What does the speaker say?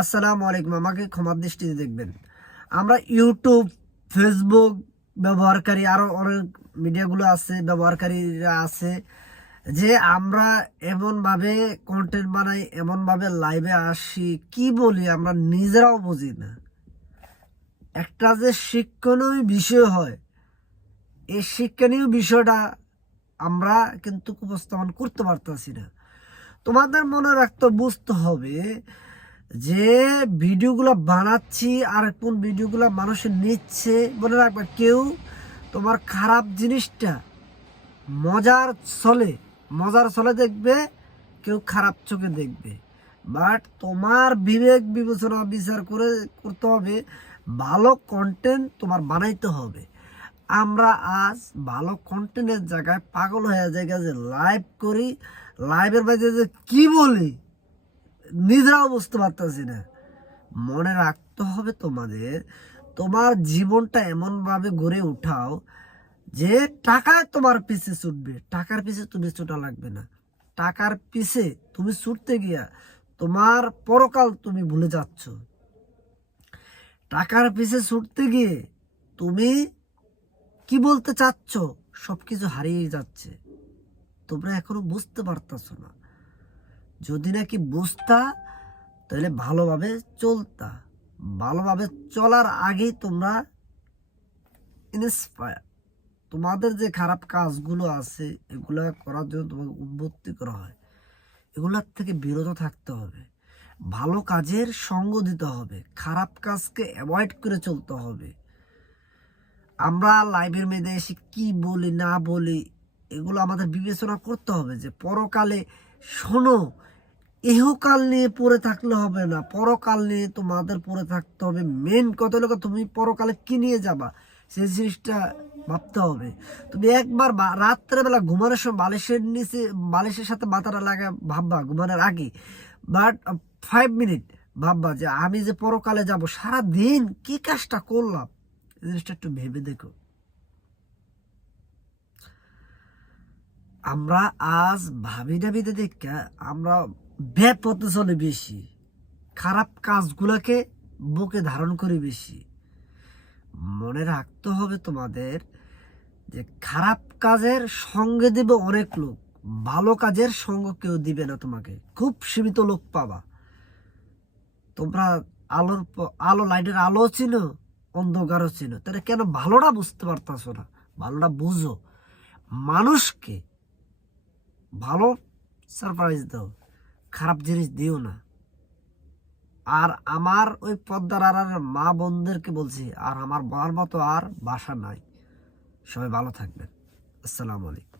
আসসালামু আলাইকুম, আমাকে ক্ষমার দৃষ্টিতে দেখবেন। আমরা ইউটিউব, ফেসবুক ব্যবহারকারী আরও অনেক মিডিয়াগুলো আছে, ব্যবহারকারীরা আছে, যে আমরা এমনভাবে কন্টেন্ট বানাই, এমনভাবে লাইভে আসি, কি বলি আমরা নিজেরাও বুঝি না। একটা যে শিক্ষণীয় বিষয় হয়, এই শিক্ষণীয় বিষয়টা আমরা কিন্তু উপস্থাপন করতে পারতেছি না। তোমাদের মনে রাখতে বুঝতে হবে যে ভিডিওগুলো বানাচ্ছি আর কোন ভিডিওগুলো মানুষে নিচ্ছে, মনে রাখবে কেউ তোমার খারাপ জিনিসটা মজার চলে মজার চলে দেখবে, কেউ খারাপ চোখে দেখবে। বাট তোমার বিবেক বিবেচনা বিচার করে করতে হবে, ভালো কন্টেন্ট তোমার বানাইতে হবে। আমরা আজ ভালো কন্টেন্টের জায়গায় পাগল হয়ে জায়গায় যে লাইভ করি লাইভের বাইরে যে কি বলি? নিজেরাও বুঝতে পারতেছি না। মনে রাখতে হবে তোমাদের, তোমার জীবনটা এমনভাবে গড়ে উঠাও যে টাকা তোমার পিছে ছুটবে। টাকার পিছে তুমি ছুটা লাগবে না। টাকার পিছে তুমি ছুটতে গিয়া তোমার পরকাল তুমি ভুলে যাচ্ছ। টাকার পিছে ছুটতে গিয়ে তুমি কি বলতে চাচ্ছ? সবকিছু হারিয়ে যাচ্ছে। তোমরা এখনও বুঝতে পারতাছ না। যদি নাকি বুঝতা, তাহলে ভালোভাবে চলতা। ভালোভাবে চলার আগেই তোমরা ইন্সপায়ার তোমাদের যে খারাপ কাজগুলো আছে, এগুলা করার জন্য তোমাকে উদ্বুদ্ধি করা হয়। এগুলার থেকে বিরত থাকতে হবে। ভালো কাজের সঙ্গ দিতে হবে। খারাপ কাজকে অ্যাভয়েড করে চলতে হবে। আমরা লাইভের মেয়েদে এসে কি বলি, না বলি, এগুলো আমাদের বিবেচনা করতে হবে যে, পরকালে শোনো ইহকাল নিয়ে পড়ে থাকলে হবে না, পরকাল নিয়ে তোমাদের পড়ে থাকতে হবে। মেন কথা হলো তুমি পরকালে কি নিয়ে যাবা? সেই জিনিসটা ভাবতে হবে। তুমি একবার রাত্রেবেলা ঘুমানোর সময় বালিশের নিচে, বালিশের সাথে মাথাটা লাগা ভাববা, ঘুমানোর আগে। বাট ফাইভ মিনিট ভাববা যে আমি যে পরকালে যাব সারা দিন কি কাজটা করলাম? এই জিনিসটা একটু ভেবে দেখো। আমরা আজ ভাবি না বিদে দেখা আমরা ব্যাপতে চলে বেশি, খারাপ কাজগুলোকে বুকে ধারণ করি বেশি। মনে রাখতে হবে তোমাদের যে খারাপ কাজের সঙ্গে দেবে অনেক লোক, ভালো কাজের সঙ্গ কেউ দিবে না তোমাকে। খুব সীমিত লোক পাবা। তোমরা আলোর আলো লাইটের আলো চিনো, অন্ধকারও চিনো। তাহলে কেন ভালোটা বুঝতে পারতাছো না? ভালোটা বুঝো। মানুষকে ভালো সারপ্রাইজ দাও। খারাপ জিনিস দিও না। আর আমার ওই পদ্মার আর মা বোনদেরকে বলছি, আর আমার বলার মতো আর বাসা নাই। সবাই ভালো থাকবেন। আসসালামু আলাইকুম।